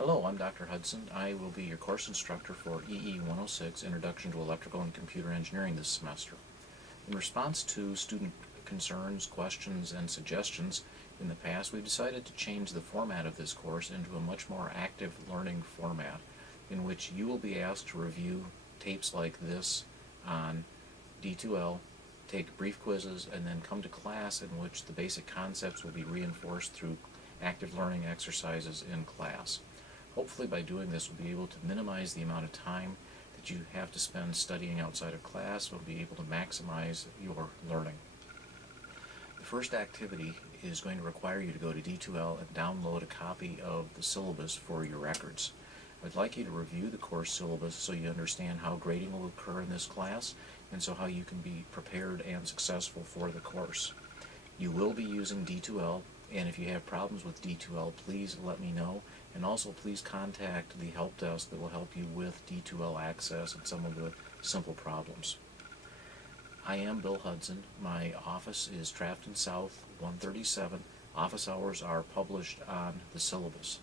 Hello, I'm Dr. Hudson. I will be your course instructor for EE 106, Introduction to Electrical and Computer Engineering this semester. In response to student concerns, questions, and suggestions, in the past we've decided to change the format of this course into a much more active learning format in which you will be asked to review tapes like this on D2L, take brief quizzes, and then come to class in which the basic concepts will be reinforced through active learning exercises in class. Hopefully by doing this we'll be able to minimize the amount of time that you have to spend studying outside of class. We'll be able to maximize your learning. The first activity is going to require you to go to D2L and download a copy of the syllabus for your records. I'd like you to review the course syllabus so you understand how grading will occur in this class and so how you can be prepared and successful for the course. You will be using D2L, and if you have problems with D2L, please let me know, and also please contact the help desk that will help you with D2L access and some of the simple problems. I am Bill Hudson. My office is Trafton South 137. Office hours are published on the syllabus.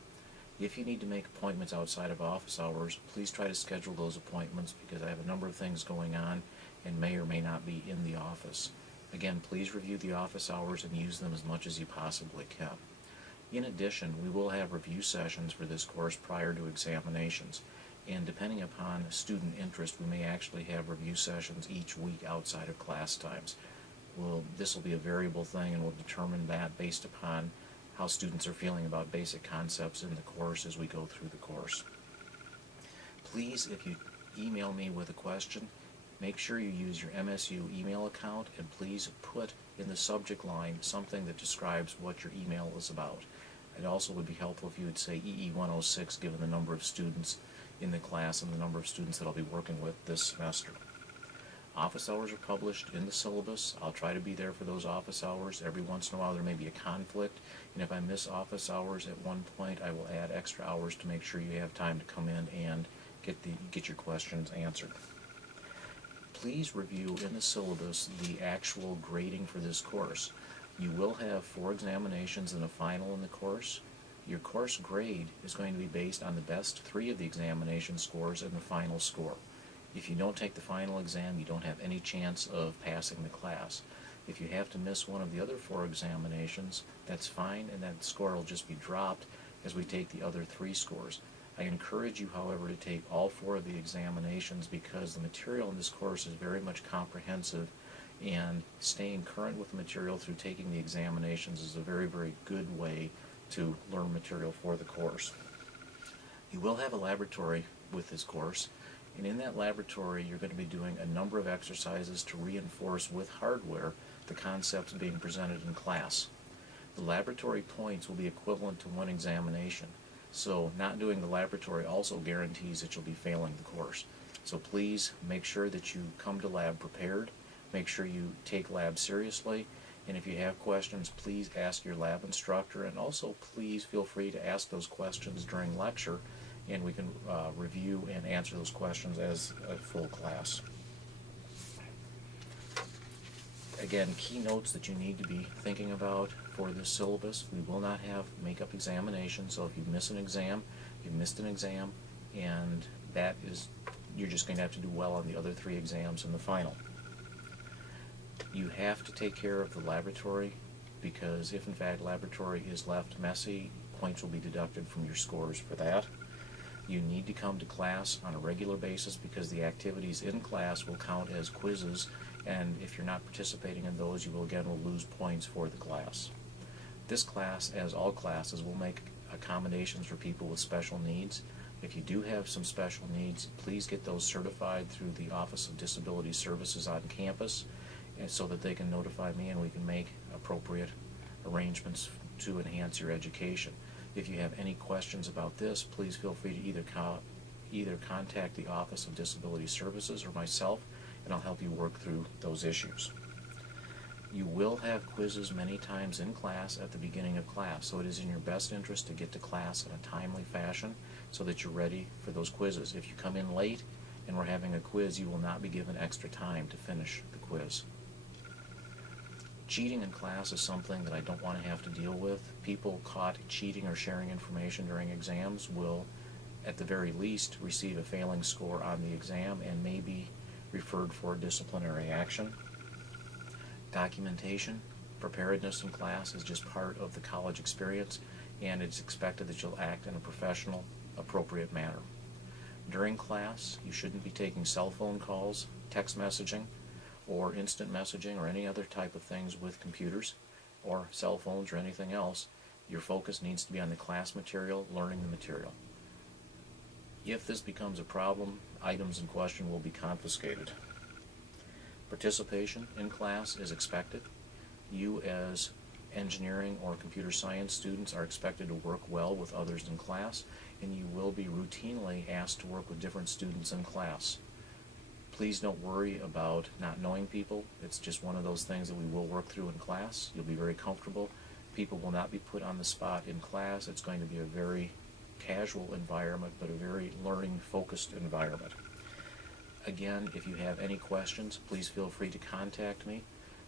If you need to make appointments outside of office hours, please try to schedule those appointments because I have a number of things going on and may or may not be in the office. Again, please review the office hours and use them as much as you possibly can. In addition, we will have review sessions for this course prior to examinations, and depending upon student interest, we may actually have review sessions each week outside of class times. This will be a variable thing, and we'll determine that based upon how students are feeling about basic concepts in the course as we go through the course. Please, if you email me with a question, make sure you use your MSU email account, and please put in the subject line something that describes what your email is about. It also would be helpful if you would say EE 106 given the number of students in the class and the number of students that I'll be working with this semester. Office hours are published in the syllabus. I'll try to be there for those office hours. Every once in a while there may be a conflict, and if I miss office hours at one point, I will add extra hours to make sure you have time to come in and get your questions answered. Please review in the syllabus the actual grading for this course. You will have 4 examinations and a final in the course. Your course grade is going to be based on the best 3 of the examination scores and the final score. If you don't take the final exam, you don't have any chance of passing the class. If you have to miss one of the other 4 examinations, that's fine, and that score will just be dropped as we take the other 3 scores. I encourage you, however, to take all 4 of the examinations because the material in this course is very much comprehensive, and staying current with the material through taking the examinations is a very, very good way to learn material for the course. You will have a laboratory with this course, and in that laboratory you're going to be doing a number of exercises to reinforce with hardware the concepts being presented in class. The laboratory points will be equivalent to 1 examination. So not doing the laboratory also guarantees that you'll be failing the course. So please make sure that you come to lab prepared. Make sure you take lab seriously. And if you have questions, please ask your lab instructor. And also please feel free to ask those questions during lecture, and we can review and answer those questions as a full class. Again, key notes that you need to be thinking about for this syllabus: we will not have make-up examinations, so if you miss an exam, you missed an exam, and you're just going to have to do well on the other 3 exams in the final. You have to take care of the laboratory, because if in fact laboratory is left messy, points will be deducted from your scores for that. You need to come to class on a regular basis because the activities in class will count as quizzes, and if you're not participating in those, you will lose points for the class. This class, as all classes, will make accommodations for people with special needs. If you do have some special needs, please get those certified through the Office of Disability Services on campus, and so that they can notify me and we can make appropriate arrangements to enhance your education. If you have any questions about this, please feel free to either contact the Office of Disability Services or myself, and I'll help you work through those issues. You will have quizzes many times in class at the beginning of class, so it is in your best interest to get to class in a timely fashion so that you're ready for those quizzes. If you come in late and we're having a quiz, you will not be given extra time to finish the quiz. Cheating in class is something that I don't want to have to deal with. People caught cheating or sharing information during exams will, at the very least, receive a failing score on the exam and may be referred for disciplinary action. Documentation, preparedness in class is just part of the college experience, and it's expected that you'll act in a professional, appropriate manner. During class, you shouldn't be taking cell phone calls, text messaging, or instant messaging or any other type of things with computers or cell phones or anything else. Your focus needs to be on the class material, learning the material. If this becomes a problem, items in question will be confiscated. Participation in class is expected. You as engineering or computer science students are expected to work well with others in class, and you will be routinely asked to work with different students in class. Please don't worry about not knowing people. It's just one of those things that we will work through in class. You'll be very comfortable. People will not be put on the spot in class. It's going to be a very casual environment, but a very learning-focused environment. Again, if you have any questions, please feel free to contact me.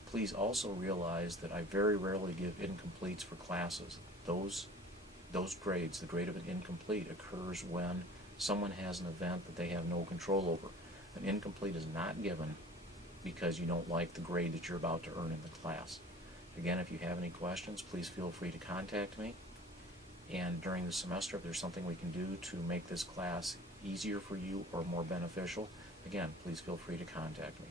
Please also realize that I very rarely give incompletes for classes. Those grades, the grade of an incomplete, occurs when someone has an event that they have no control over. An incomplete is not given because you don't like the grade that you're about to earn in the class. Again, if you have any questions, please feel free to contact me. And during the semester, if there's something we can do to make this class easier for you or more beneficial, again, please feel free to contact me.